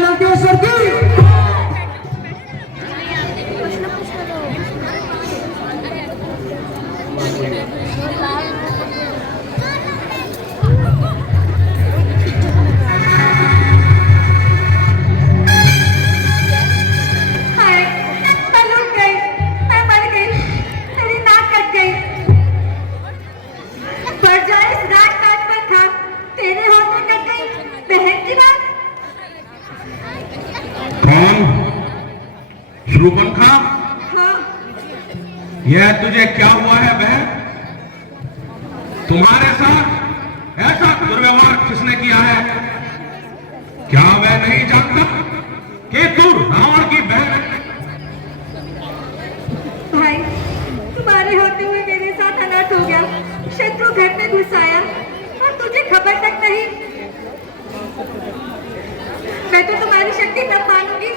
लंकेश्वर की। शूर्पणखा, यह तुझे क्या हुआ है बहन? तुम्हारे साथ ऐसा दुर्व्यवहार किसने किया है? क्या वह नहीं जानता कि तू रावण की बहन है? भाई, तुम्हारे होते हुए मेरे साथ अनर्थ हो गया। शत्रु घर में घुस आया और तुझे खबर तक नहीं। मैं तो तुम्हारी शक्ति तब मानूंगी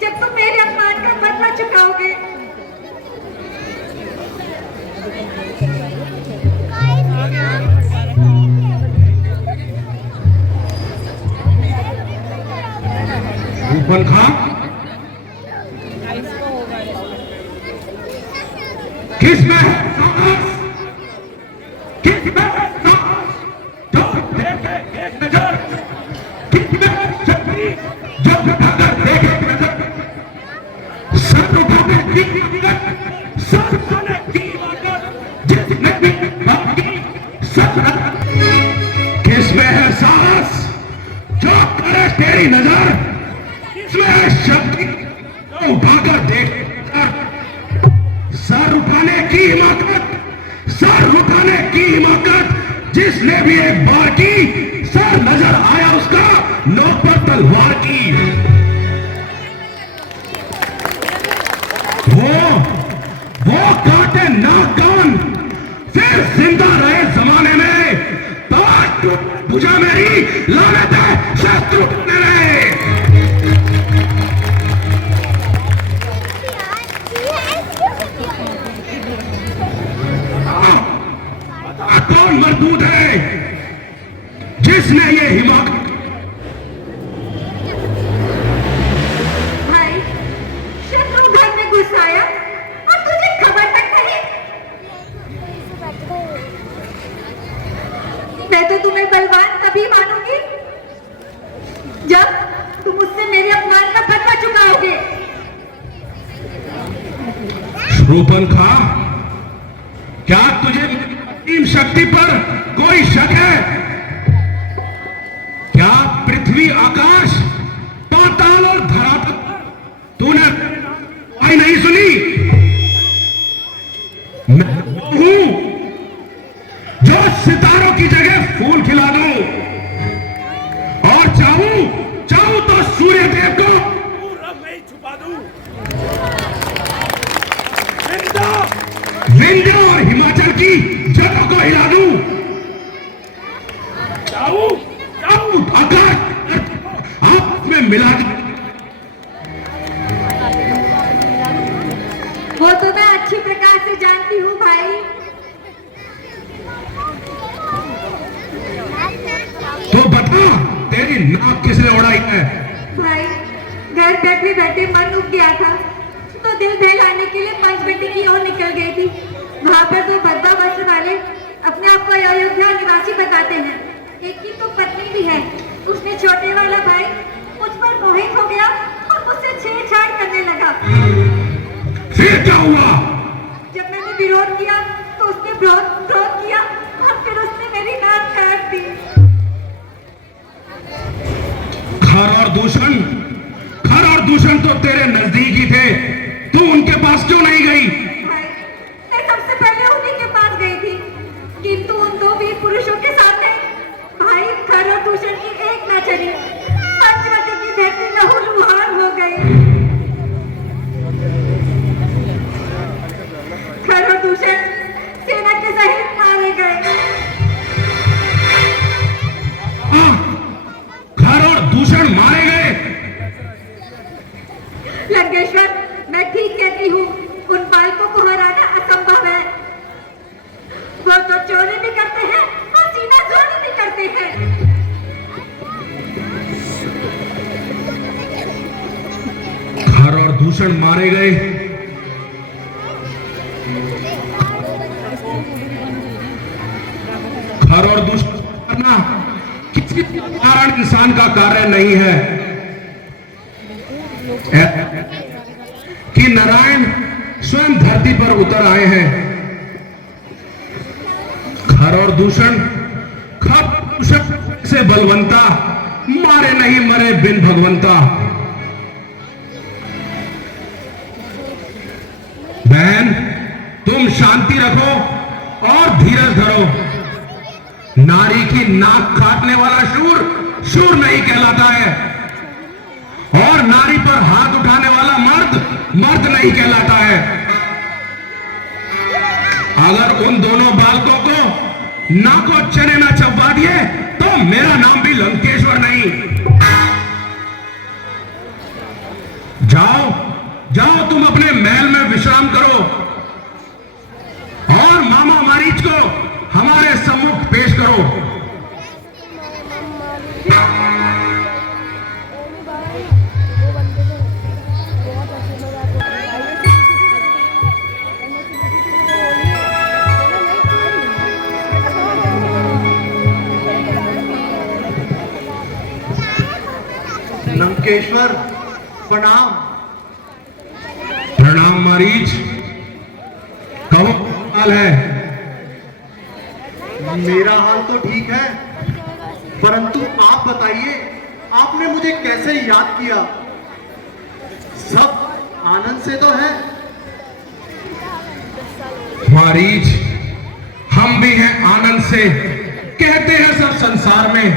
जब तुम मेरे अपमान का बदला चुकाओगे। शूर्पणखा, किसमें है साहस? किसमें है साहस जो देखे एक नजर? किसमें है शक्ति जो अगर देखे एक नजर? शत्रु भागे की ताकत, शत्रु भागे की ताकत, जिसने भी बाकी शत्रु। किसमें है साहस जो करे तेरी नजर? किसमें है शक्ति जो भागा देखे नजर? सर उठाने की हिम्मत, सर उठाने की हिम्मत, जिसने भी एक बार की, सर नजर आया उसका नोक पर तलवार की। वो काटे नाक कान, फिर जिंदा रहे जमाने में। ताज बुझा मेरी लानत है, शत्रु बने रहे। कौन मजबूत है जिसने ये हिम्मत? भाई, शत्रु घर में घुस आया और तुझे खबर तक नहीं। मैं तो तुम्हें बलवान तभी मानूंगी जब तुम मुझसे मेरे अपमान का बदला चुकाओगे। शूर्पणखा, क्या तुझे इन शक्ति पर कोई शक है? क्या पृथ्वी, आकाश, पाताल और धरातल तूने आई नहीं सुनी? मैं हूं जो सितारों की जगह फूल खिला दूं और चाहूं तो सूर्य देव को पूरा मैं छुपा दूं। विंध्य और हिमाचल की जगह को हिला दूं। चाहूं आकाश आपस में मिला दूं। वो तो मैं अच्छी प्रकार से जानती हूँ भाई। तो बता, तेरी नाक किसने उड़ाई है? भाई, घर बैठे बैठे मन उब गया था तो दिल बहलाने के लिए पंचवटी की ओर निकल गई थी। वहाँ पर दो भद्दा वस्त्र वाले अपने आप को अयोध्या निवासी बताते हैं। एक की तो पत्नी भी है। उसने छोटे वाला भाई मुझ पर मोहित हो गया और मुझसे छेड़छाड़ करने लगा। फिर क्या हुआ? जब मैंने विरोध किया तो उसने विरोध किया और फिर उसने मेरी नाक काट दी। खर और दूषण तो तेरे नजदीक ही थे। तू उनके पास क्यों नहीं गई? भाई, मैं सबसे पहले उन्हीं के पास गई थी, किंतु उन दो वीर पुरुषों के सामने भाई खर और दूषण की एक न चली। पंचवटी की धरती लहूलुहान हो गई। खर और दूषण सेना के सहित मारे गए। खर और दूषण मारे गए? लंकेश्वर, मैं ठीक कहती हूँ। दूषण मारे गए। खर और दूषण करना किसी साधारण इंसान का कार्य नहीं है कि नारायण स्वयं धरती पर उतर आए हैं। खर और दूषण, खर दूषण से बलवंता, मारे नहीं मरे बिन भगवंता। बहन, तुम शांति रखो और धीरज धरो। नारी की नाक काटने वाला शूर शूर नहीं कहलाता है, और नारी पर हाथ उठाने वाला मर्द मर्द नहीं कहलाता है। अगर उन दोनों बालकों को नाको चने ना चबवा दिए तो मेरा नाम भी लंकेश्वर नहीं। जाओ जाओ, तुम अपने महल में विश्राम करो और मामा मारीच को हमारे सम्मुख पेश करो। लंकेश्वर, प्रणाम। प्रणाम मारीच, कहो हाल है? मेरा हाल तो ठीक है, परंतु आप बताइए, आपने मुझे कैसे याद किया? सब आनंद से तो है? मारीच, हम भी हैं आनंद से। कहते हैं सब संसार में,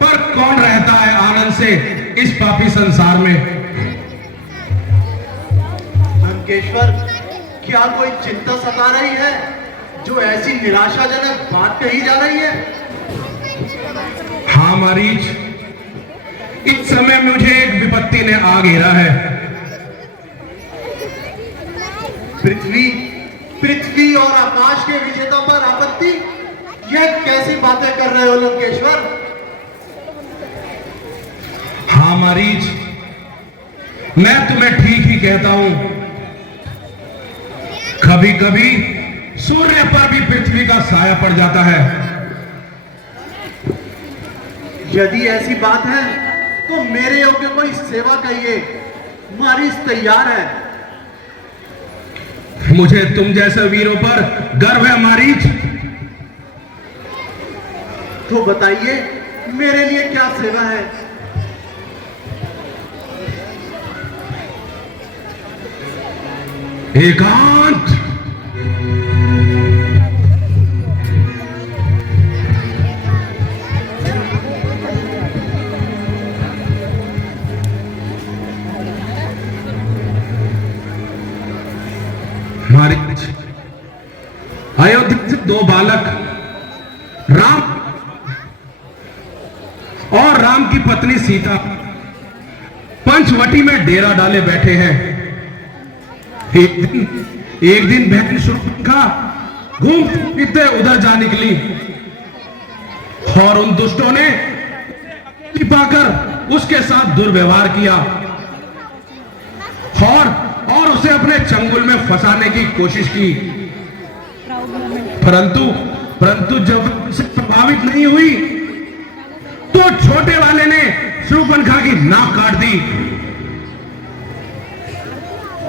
पर कौन रहता है आनंद से इस पापी संसार में? लंकेश्वर, क्या कोई चिंता सता रही है जो ऐसी निराशाजनक बात कही जा रही है? हाँ मारीच, इस समय मुझे एक विपत्ति ने आ घेरा है। पृथ्वी और आकाश के विजेता पर आपत्ति? यह कैसी बातें कर रहे हो लंकेश्वर? हाँ मारीच, मैं तुम्हें ठीक ही कहता हूं। कभी कभी सूर्य पर भी पृथ्वी का साया पड़ जाता है। यदि ऐसी बात है तो मेरे योग्य कोई सेवा कहिए, मारीच तैयार है। मुझे तुम जैसे वीरों पर गर्व है मारीच। तो बताइए, मेरे लिए क्या सेवा है? एकांत। मारीच, अयोध्या से दो बालक राम और राम की पत्नी सीता पंचवटी में डेरा डाले बैठे हैं। एक दिन बहन शूर्पणखा घूमते फिरते उधर जा निकली और उन दुष्टों ने पाकर उसके साथ दुर्व्यवहार किया और उसे अपने चंगुल में फंसाने की कोशिश की। परंतु जब उसे प्रभावित नहीं हुई तो छोटे वाले ने शूर्पणखा की नाक काट दी।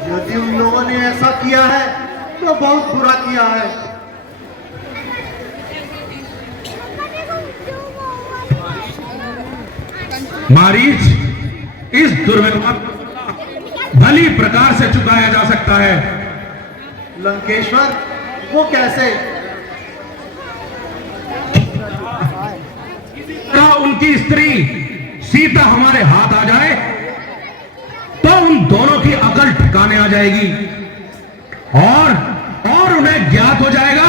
यदि उन लोगों ने ऐसा किया है तो बहुत बुरा किया है। मारीच, इस दुर्व्यवहार भली प्रकार से चुकाया जा सकता है। लंकेश्वर, वो कैसे? उनकी स्त्री सीता हमारे हाथ आ जाए तो उन दोनों की अकल ठिकाने आ जाएगी और उन्हें ज्ञात हो जाएगा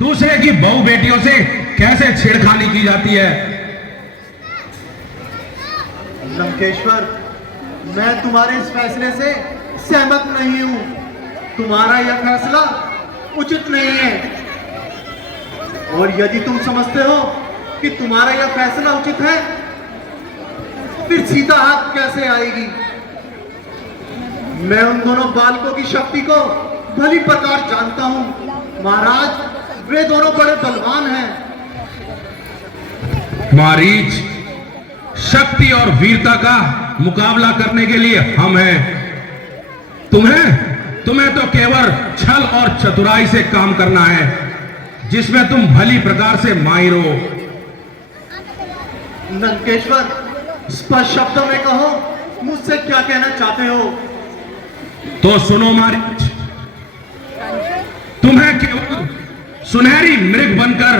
दूसरे की बहू बेटियों से कैसे छेड़खानी की जाती है। लंकेश्वर, मैं तुम्हारे इस फैसले से सहमत नहीं हूं। तुम्हारा यह फैसला उचित नहीं है, और यदि तुम समझते हो कि तुम्हारा यह फैसला उचित है, फिर सीता हाथ कैसे आएगी? मैं उन दोनों बालकों की शक्ति को भली प्रकार जानता हूं। महाराज, वे दोनों बड़े बलवान हैं। मारीच, शक्ति और वीरता का मुकाबला करने के लिए हम हैं। तुम्हें तो केवल छल और चतुराई से काम करना है, जिसमें तुम भली प्रकार से माहिर हो। लंकेश्वर, स्पष्ट शब्दों में कहो, मुझसे क्या कहना चाहते हो? तो सुनो मारीच, तुम्हें केवल सुनहरी मृग बनकर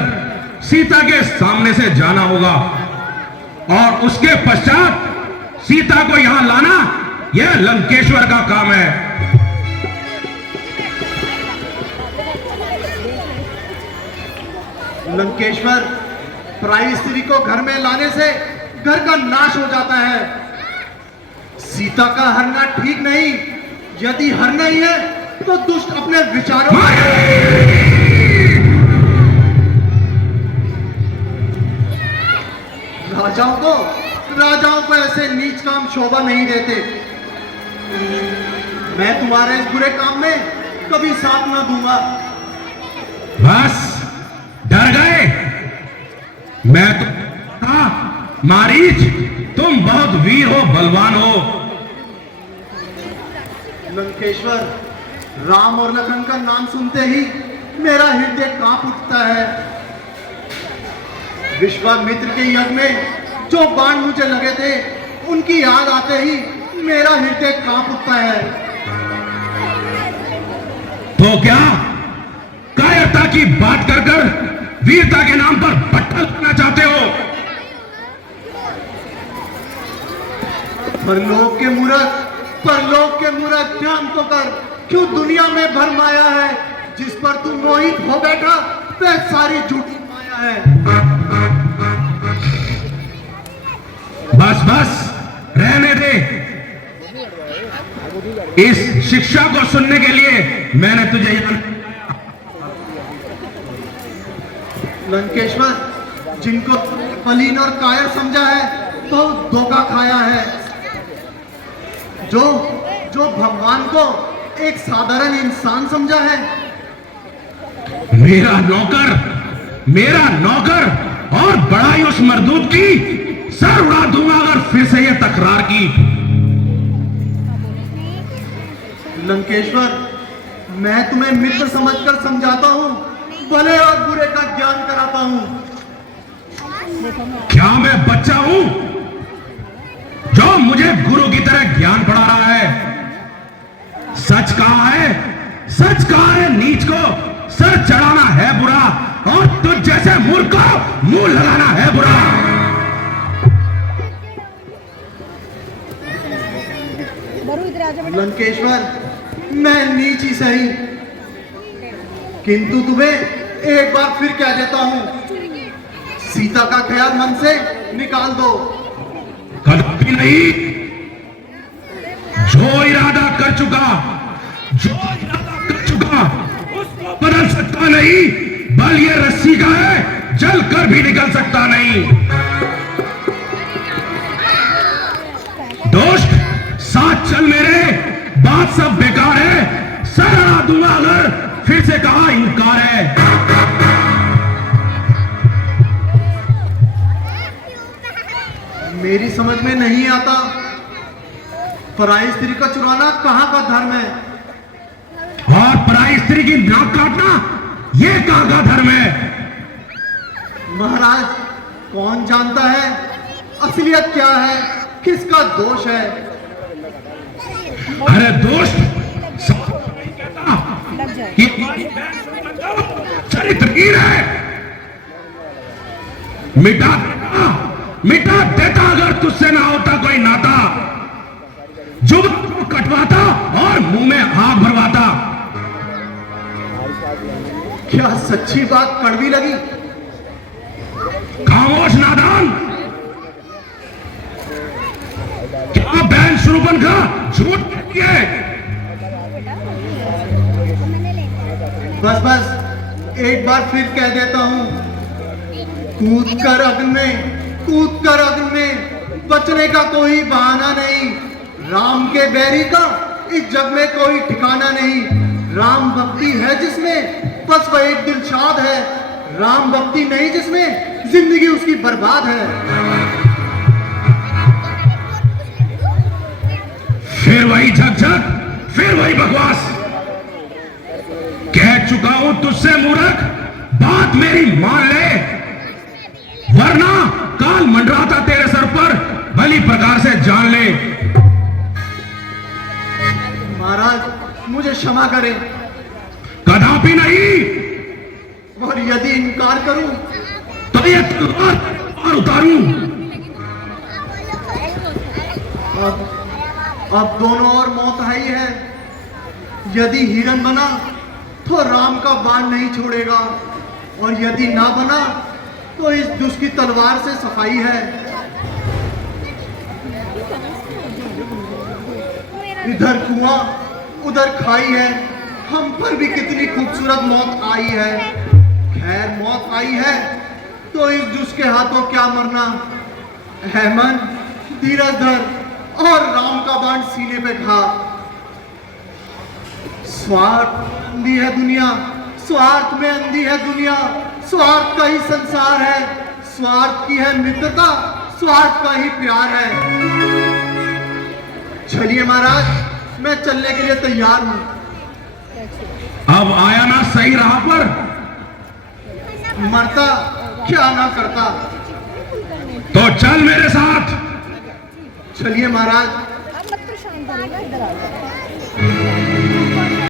सीता के सामने से जाना होगा और उसके पश्चात सीता को यहां लाना यह लंकेश्वर का काम है। लंकेश्वर, पराई स्त्री को घर में लाने से घर का नाश हो जाता है। सीता का हरना ठीक नहीं। यदि हरना ही है तो दुष्ट अपने विचारों राजाओं को ऐसे नीच काम शोभा नहीं देते। मैं तुम्हारे इस बुरे काम में कभी साथ न दूंगा। बस डर गए? मैं तो था मारीच, तुम बहुत वीर हो, बलवान हो। लंकेश्वर, राम और लखन का नाम सुनते ही मेरा हृदय कांप उठता है। विश्वामित्र के यज्ञ में जो बाण मुझे लगे थे, उनकी याद आते ही मेरा हृदय कांप उठता है। तो क्या कायरता की बात कर कर वीरता के नाम पर बट्टल करना चाहते हो? परलोक के मूर्ख ध्यान तो कर, क्यों दुनिया में भरमाया है? जिस पर तू मोहित हो बैठा, वह सारी झूठी माया है। बस रहने दे। इस शिक्षा को सुनने के लिए मैंने तुझे लंकेश्वर, जिनको मलिन और कायर समझा है तो धोखा खाया है। जो भगवान को एक साधारण इंसान समझा है। मेरा नौकर और बड़ा ही उस मरदूत की सर उड़ा दूंगा अगर फिर से यह तकरार की। लंकेश्वर, मैं तुम्हें मित्र समझकर समझाता हूं, भले और बुरे का ज्ञान कराता हूं। क्या मैं बच्चा हूं जो मुझे गुरु की तरह ज्ञान पढ़ा रहा है? सच कहा है नीच को सर चढ़ाना है बुरा, और तुझ जैसे मूर्ख को मुंह लगाना है बुरा। लंकेश्वर, मैं नीच ही सही, किंतु तुम्हें एक बार फिर कह देता हूं, सीता का ख्याल मन से निकाल दो। कभी नहीं। जो इरादा कर चुका उसको बदल सकता नहीं। बल ये रस्सी का है, जल कर भी निकल सकता नहीं। दोस्त, साथ चल मेरे, बात सब बेकार है। सर अड़ा दूंगा अगर फिर से कहा इनकार है। मेरी समझ में नहीं आता, पराई स्त्री को चुराना कहां का धर्म है? और पराई स्त्री की नाक काटना यह कहां का धर्म है? महाराज, कौन जानता है असलियत क्या है, किसका दोष है? अरे दोस्त, कि चरित्रहीन है। मिटा देता अगर तुझसे ना होता कोई नाता। जुबान को कटवाता और मुंह में आग भरवाता। क्या सच्ची बात कड़वी लगी? खामोश नादान, क्या बहन शुरूबन का झूठ कहती है? बस एक बार फिर कह देता हूं, कूद कर अग्नि में बचने का कोई बहाना नहीं। राम के बैरी का इस जग में कोई ठिकाना नहीं। राम भक्ति है जिसमें बस वह एक दिलशाद है, राम भक्ति नहीं जिसमें जिंदगी उसकी बर्बाद है। फिर वही झकझक, फिर वही बकवास। कह चुका हूं तुझसे मूर्ख, बात मेरी मान ले, वरना काल मंडराता तेरे सर पर भली प्रकार से जान ले। महाराज मुझे क्षमा करें, कदापि नहीं। और यदि इनकार करूं तो ये तलवार और उतारूं। अब दोनों और मौत आई है। यदि हिरन बना तो राम का बाण नहीं छोड़ेगा, और यदि ना बना तो इस दुष्ट की तलवार से सफाई है। इधर कुआं उधर खाई है, हम पर भी कितनी खूबसूरत मौत आई है। खैर मौत आई है तो इस दुष्ट के हाथों क्या मरना। हेमन धीरज धर और राम का बाण सीने पे खा। स्वार्थ अंधी है दुनिया, स्वार्थ में अंधी है दुनिया, स्वार्थ का ही संसार है, स्वार्थ की है मित्रता, स्वार्थ का ही प्यार है। चलिए महाराज मैं चलने के लिए तैयार हूं। अब आया ना सही राह पर। मरता क्या ना करता। तो चल मेरे साथ। चलिए महाराज। अब मत परेशान करेगा, इधर आ जाओ।